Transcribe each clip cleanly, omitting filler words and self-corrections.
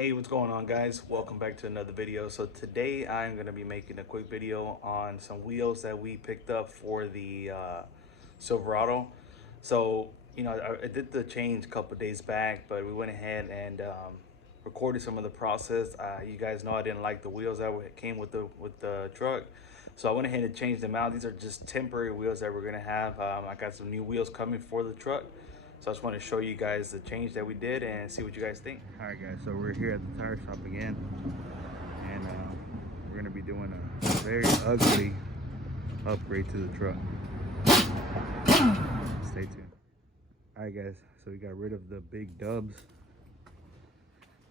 Hey, what's going on, guys? Welcome back to another video. So today I'm going to be making a quick video on some wheels that we picked up for the Silverado. So I did the change a couple days back, but we went ahead and recorded some of the process. You guys know I didn't like the wheels that came with the truck, so I went ahead and changed them out. These are just temporary wheels that we're going to have. I got some new wheels coming for the truck, so I just want to show you guys the change that we did and see what you guys think. All right, guys, so we're here at the tire shop again, and we're going to be doing a very ugly upgrade to the truck. Stay tuned. All right, guys, so we got rid of the big dubs.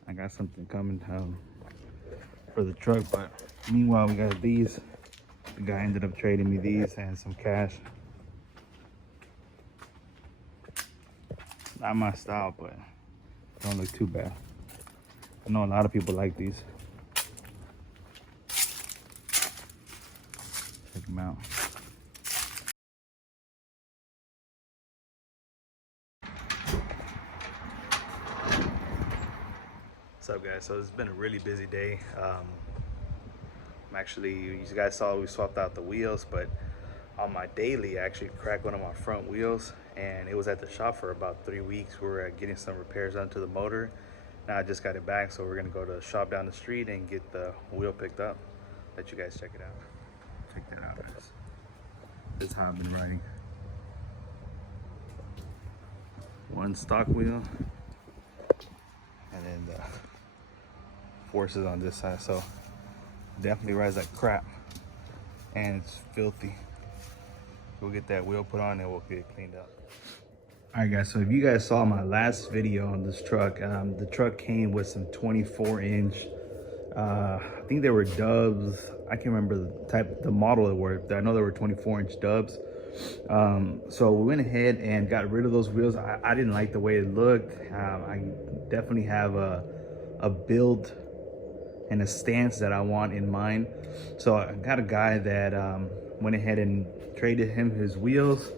I got something coming for the truck, but meanwhile we got these. The guy ended up trading me these and some cash. Not my style, but don't look too bad. I know a lot of people like these. Check them out. What's up, guys? So it's been a really busy day. You guys saw we swapped out the wheels, but on my daily I actually cracked one of my front wheels, and it was at the shop for about 3 weeks. We were getting some repairs done to the motor. Now I just got it back, so we're gonna go to the shop down the street and get the wheel picked up. Let you guys check it out. Check that out, guys. This is how I've been riding. One stock wheel, and then the forces on this side. So definitely rides like crap, and it's filthy. We'll get that wheel put on and we'll get it cleaned up. All right, guys, so if you guys saw my last video on this truck, the truck came with some 24-inch, I think they were dubs. I can't remember the model they were. I know they were 24-inch dubs. So we went ahead and got rid of those wheels. I didn't like the way it looked. I definitely have a build and a stance that I want in mind. So I got a guy that went ahead and traded him his wheels,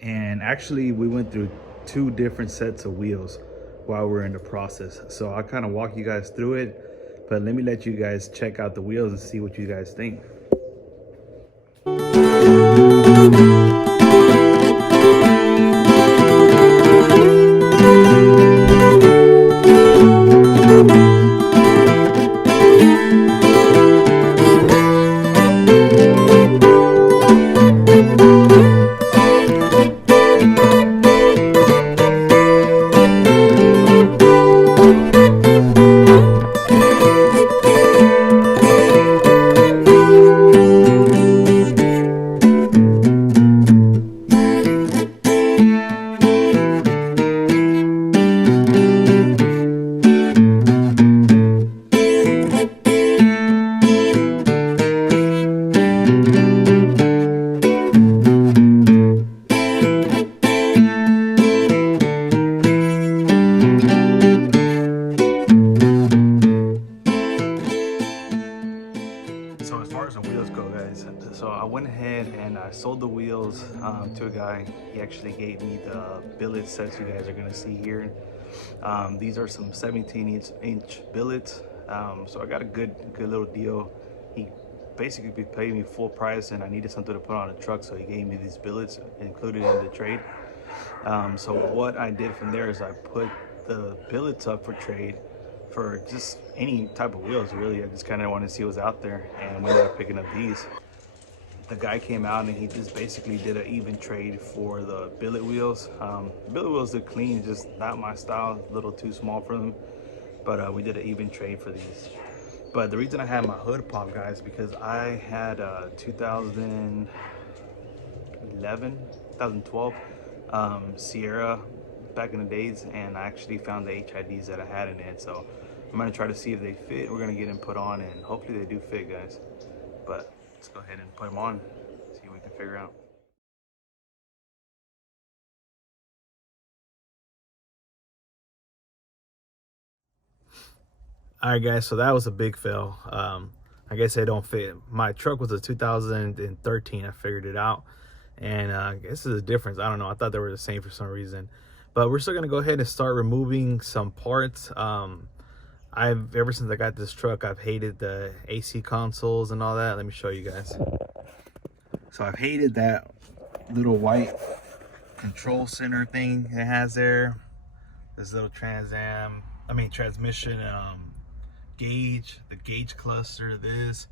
and actually we went through 2 different sets of wheels while we're in the process. So I'll kind of walk you guys through it, but let me let you guys check out the wheels and see what you guys think. So as far as the wheels go, guys, so I went ahead and I sold the wheels to a guy. He actually gave me the billet sets you guys are gonna see here. These are some 17-inch billets. So I got a good little deal. He basically paid me full price, and I needed something to put on the truck, so he gave me these billets included in the trade. So what I did from there is I put the billets up for trade for just any type of wheels, really. I just kind of wanted to see what was out there, and we ended up picking up these. The guy came out and he just basically did an even trade for the billet wheels. Billet wheels look clean, just not my style, a little too small for them, but we did an even trade for these. But the reason I had my hood pop, guys, because I had a 2012 Sierra back in the days, and I actually found the HIDs that I had in it. So I'm gonna try to see if they fit. We're gonna get them put on, and hopefully they do fit, guys. But let's go ahead and put them on, see what we can figure out. All right, guys, so that was a big fail. I guess they don't fit. My truck was a 2013. I figured it out, and I guess there's a difference. I don't know. I thought they were the same for some reason. But we're still gonna go ahead and start removing some parts. ever since I got this truck, I've hated the AC consoles and all that. Let me show you guys. So I've hated that little white control center thing it has there. This little transmission gauge, the gauge cluster, this.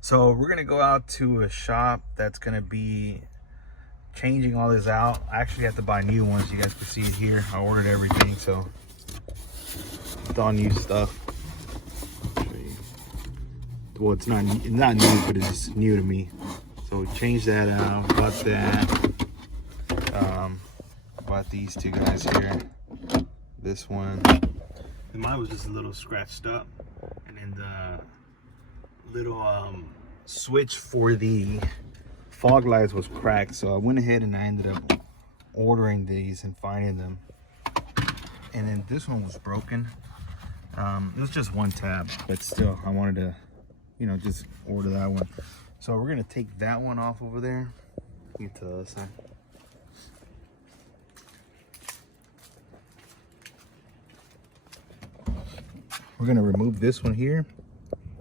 So we're gonna go out to a shop that's gonna be changing all this out. I actually have to buy new ones. You guys can see it here. I ordered everything, so it's all new stuff. Well, it's not new, but it's new to me. So change that out. Bought that. Bought these two guys here. This one. And mine was just a little scratched up, and then the little switch for the fog lights was cracked. So I went ahead and I ended up ordering these and finding them. And then this one was broken. It was just one tab, but still, I wanted to, you know, just order that one. So we're gonna take that one off over there. Get to the other side. We're gonna remove this one here,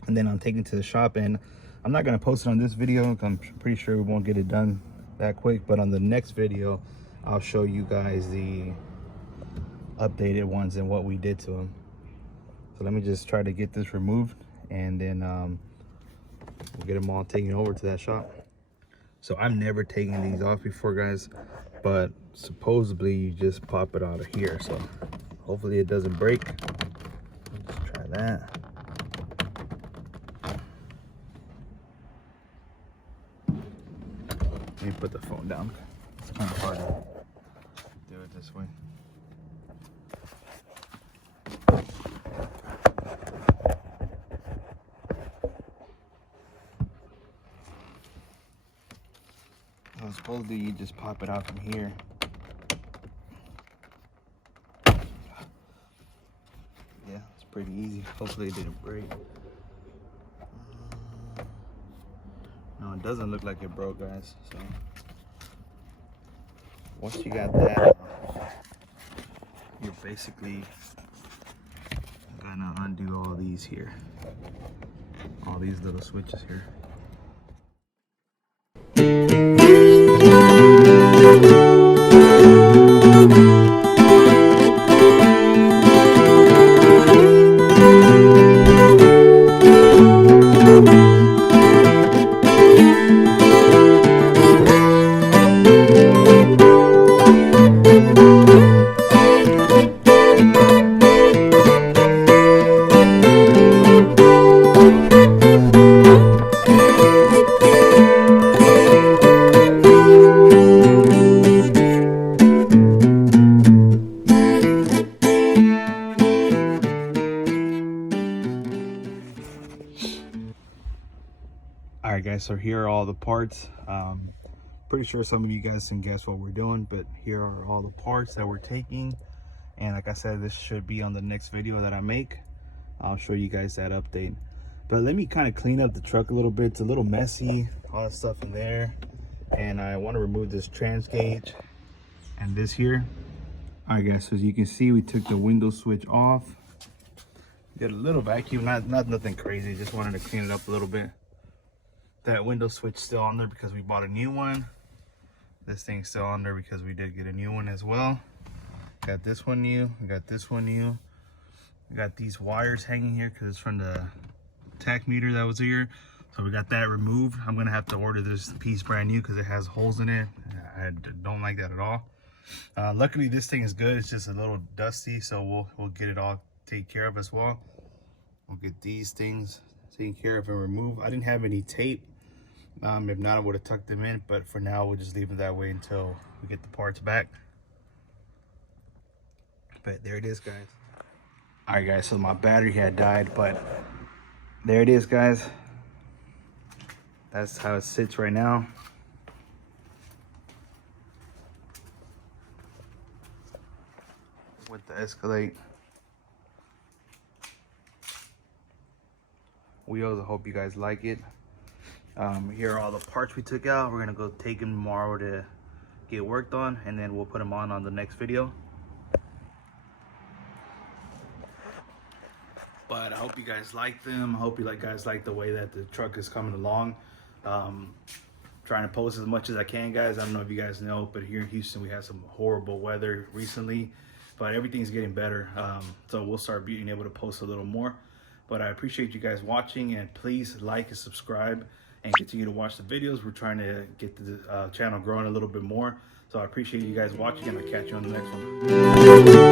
and then I'm taking it to the shop, and I'm not gonna post it on this video. I'm pretty sure we won't get it done that quick, but on the next video, I'll show you guys the updated ones and what we did to them. So let me just try to get this removed, and then we'll get them all taken over to that shop. So I've never taken these off before, guys, but supposedly you just pop it out of here. So hopefully it doesn't break. Let's try that. Let me put the phone down. It's kind of hard to do it this way. So supposedly you just pop it out from here. Yeah, it's pretty easy. Hopefully it didn't break. No, it doesn't look like it broke, guys. So once you got that, you're basically gonna undo all these here, all these little switches here. Alright guys, so here are all the parts. Pretty sure some of you guys can guess what we're doing, but here are all the parts that we're taking. And like I said, this should be on the next video that I make. I'll show you guys that update. But let me kind of clean up the truck a little bit. It's a little messy, all that stuff in there. And I want to remove this trans gauge and this here. Alright guys, so as you can see, we took the window switch off. Did a little vacuum, not nothing crazy, just wanted to clean it up a little bit. That window switch still on there because we bought a new one. This thing's still on there because we did get a new one as well. Got this one new, we got this one new. We got these wires hanging here because it's from the tach meter that was here. So we got that removed. I'm gonna have to order this piece brand new because it has holes in it. I don't like that at all. Luckily this thing is good, it's just a little dusty, so we'll get it all taken care of as well. We'll get these things taken care of and removed. I didn't have any tape. If not, I would have tucked them in, but for now we'll just leave it that way until we get the parts back. But there it is, guys. All right guys, so my battery had died, but there it is, guys. That's how it sits right now. With the Escalade wheels. I hope you guys like it. Here are all the parts we took out. We're gonna go take them tomorrow to get worked on, and then we'll put them on the next video. But I hope you guys like them. I hope you guys like the way that the truck is coming along. Trying to post as much as I can, guys. I don't know if you guys know, but here in Houston we had some horrible weather recently, but everything's getting better. So we'll start being able to post a little more. But I appreciate you guys watching, and please like and subscribe and continue to watch the videos. We're trying to get the channel growing a little bit more. So I appreciate you guys watching, and I'll catch you on the next one.